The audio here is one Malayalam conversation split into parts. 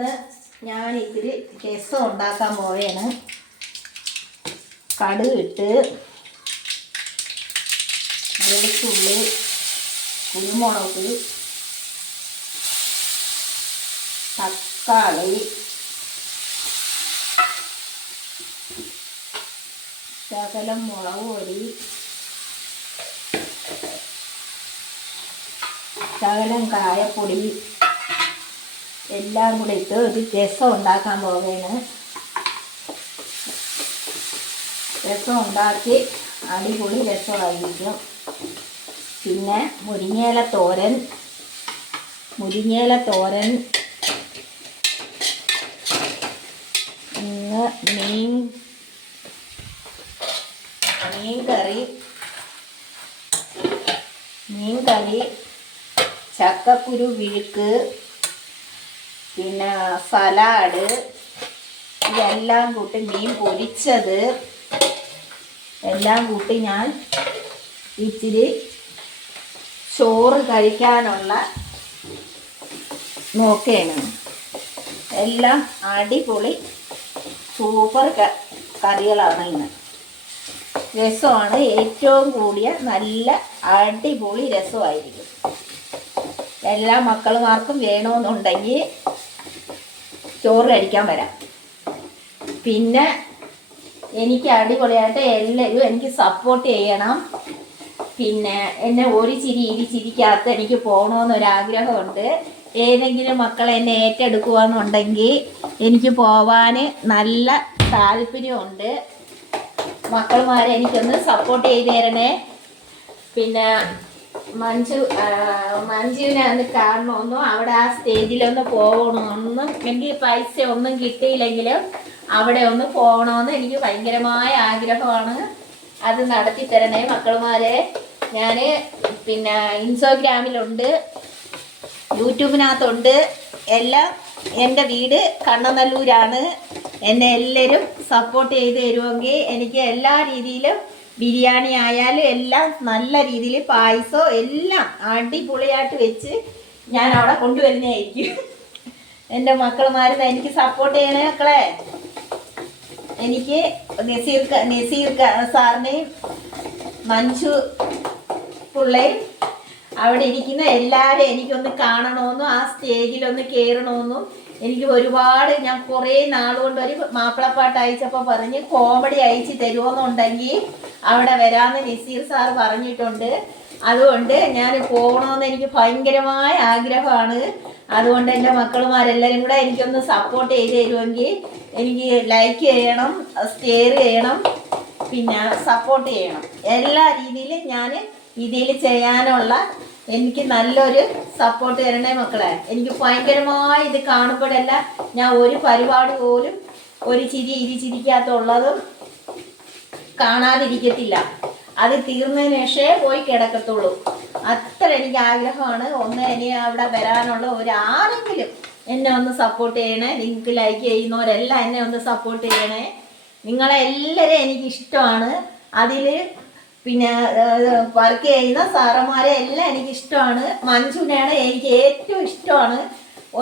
ഇന്ന് ഞാൻ ഇത്തിരി രസം ഉണ്ടാക്കാൻ പോവുകയാണ്. കടുകിട്ട് വെളുത്തുള്ളി, കുരുമുളക്, തക്കാളി, ശകലം മുളക് പൊടി, ശകലം കായപ്പൊടി എല്ലാം കൂടി ഇട്ട് ഒരു രസം ഉണ്ടാക്കാൻ പോവുകയാണ്. രസം ഉണ്ടാക്കി അടിപൊളി രസമായിരിക്കും. പിന്നെ മുരിങ്ങയില തോരൻ, മീൻ കറി, ചക്കക്കുരു വിഴുക്ക്, പിന്നെ സലാഡ്, ഇതെല്ലാം കൂട്ടി മീൻ പൊരിച്ചത് എല്ലാം കൂട്ടി ഞാൻ ഇച്ചിരി ചോറ് കഴിക്കാനുള്ള നോക്കുകയാണ്. എല്ലാം അടിപൊളി സൂപ്പർ കറികളാണ്. ഇന്ന് രസമാണ് ഏറ്റവും കൂടിയ നല്ല അടിപൊളി രസമായിരിക്കും. എല്ലാ മക്കളുമാർക്കും വേണമെന്നുണ്ടെങ്കിൽ ചോറ് കഴിക്കാൻ വരാം. പിന്നെ എനിക്ക് അടിപൊളിയായിട്ട് എല്ലാവരും എനിക്ക് സപ്പോർട്ട് ചെയ്യണം. പിന്നെ എന്നെ ഒരു ചിരി ചിരിക്കകത്ത് എനിക്ക് പോകണമെന്നൊരാഗ്രഹമുണ്ട്. ഏതെങ്കിലും മക്കൾ എന്നെ ഏറ്റെടുക്കുകയെന്നുണ്ടെങ്കിൽ എനിക്ക് പോവാൻ നല്ല താല്പര്യമുണ്ട്. മക്കളുമാരെ എനിക്കൊന്ന് സപ്പോർട്ട് ചെയ്ത് തരണേ. പിന്നെ മഞ്ജുവിനെ ഒന്ന് കാണണമെന്നും അവിടെ ആ സ്റ്റേജിലൊന്ന് പോകണമെന്നും എനിക്ക് പൈസ ഒന്നും കിട്ടിയില്ലെങ്കിലും അവിടെ ഒന്ന് പോകണമെന്ന് എനിക്ക് ഭയങ്കരമായ ആഗ്രഹമാണ്. അത് നടത്തി തരണേ മക്കളുമാരെ. ഞാൻ പിന്നെ ഇൻസ്റ്റാഗ്രാമിലുണ്ട്, യൂട്യൂബിനകത്തുണ്ട്. എല്ലാം എൻ്റെ വീട് കണ്ണനല്ലൂരാണ്. എന്നെ എല്ലാവരും സപ്പോർട്ട് ചെയ്ത് തരുമെങ്കിൽ എനിക്ക് എല്ലാ രീതിയിലും ബിരിയാണി ആയാലും എല്ലാം നല്ല രീതിയിൽ പായസം എല്ലാം അടിപൊളിയായിട്ട് വെച്ച് ഞാൻ അവിടെ കൊണ്ടുവരുന്നതായിരിക്കും. എൻ്റെ മക്കളുമാരും എനിക്ക് സപ്പോർട്ട് ചെയ്യണേ മക്കളെ. എനിക്ക് നസീർ സാറിനെയും മഞ്ജു പിള്ളയും അവിടെ ഇരിക്കുന്ന എല്ലാവരും എനിക്കൊന്ന് കാണണമെന്നും ആ സ്റ്റേജിലൊന്ന് കയറണമെന്നും എനിക്ക് ഒരുപാട് ഞാൻ കുറേ നാളുകൊണ്ട് ഒരു മാപ്പിളപ്പാട്ട് അയച്ചപ്പോൾ പറഞ്ഞ് കോമഡി അയച്ച് തരുമോയെന്നുണ്ടെങ്കിൽ അവിടെ വരാമെന്ന് നസീർ സാർ പറഞ്ഞിട്ടുണ്ട്. അതുകൊണ്ട് ഞാൻ പോകണമെന്ന് എനിക്ക് ഭയങ്കരമായ ആഗ്രഹമാണ്. അതുകൊണ്ട് എൻ്റെ മക്കളുമാരെല്ലാവരും കൂടെ എനിക്കൊന്ന് സപ്പോർട്ട് ചെയ്ത് തരുമെങ്കിൽ എനിക്ക് ലൈക്ക് ചെയ്യണം, ഷെയർ ചെയ്യണം, പിന്നെ സപ്പോർട്ട് ചെയ്യണം. എല്ലാ രീതിയിലും ഞാൻ ഇതിൽ ചെയ്യാനുള്ള എനിക്ക് നല്ലൊരു സപ്പോർട്ട് തരണേ മക്കളെ. എനിക്ക് ഭയങ്കരമായി ഇത് കാണുമ്പോഴല്ല ഞാൻ ഒരു പരിപാടി പോലും ഒരു ചിരിക്കാത്തുള്ളതും കാണാതിരിക്കത്തില്ല. അത് തീർന്നതിന് ശേഷമേ പോയി കിടക്കത്തുള്ളൂ. അത്ര എനിക്ക് ആഗ്രഹമാണ്. ഒന്ന് ഇനി അവിടെ വരാനുള്ള ആരെങ്കിലും എന്നെ ഒന്ന് സപ്പോർട്ട് ചെയ്യണേ. നിങ്ങൾക്ക് ലൈക്ക് ചെയ്യുന്നവരെല്ലാം എന്നെ ഒന്ന് സപ്പോർട്ട് ചെയ്യണേ. നിങ്ങളെല്ലാവരും എനിക്കിഷ്ടമാണ്. അതിൽ പിന്നെ വർക്ക് ചെയ്യുന്ന സാറന്മാരെ എല്ലാം എനിക്കിഷ്ടമാണ്. മഞ്ജുവിനെയാണ് എനിക്ക് ഏറ്റവും ഇഷ്ടമാണ്.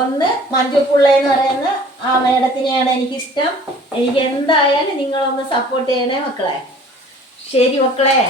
ഒന്ന് മഞ്ജു പിള്ള എന്ന് പറയുന്ന ആ മേഡത്തിനെയാണ് എനിക്കിഷ്ടം. എനിക്ക് എന്തായാലും നിങ്ങളൊന്ന് സപ്പോർട്ട് ചെയ്യണേ മക്കളെ. ശരി മക്കളെ.